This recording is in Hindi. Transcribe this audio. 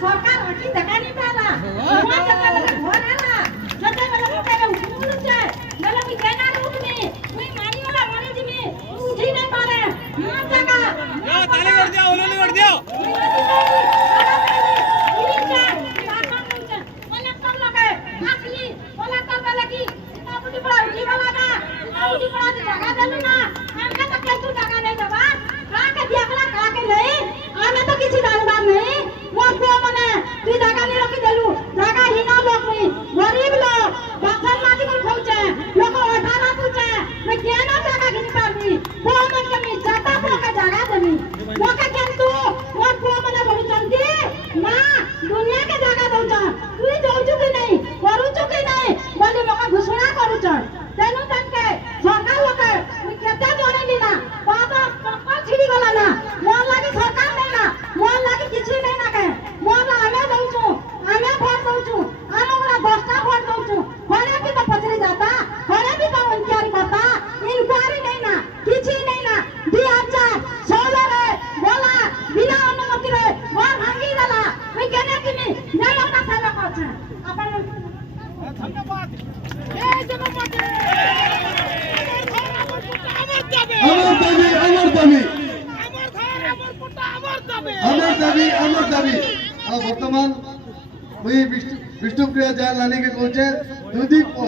सरकार आखी देखा नहीं पाला वहां जते बेले घर आला जते बेले को कहबे उठुल छे बेले मी केना उठमी मुई मारी वाला मारी दिमी उठी नहीं पारे ना जगह यो ताली कर दियो ओलोली कर दियो बर्तमान विष्णुप्रिया जयलानी के कौचे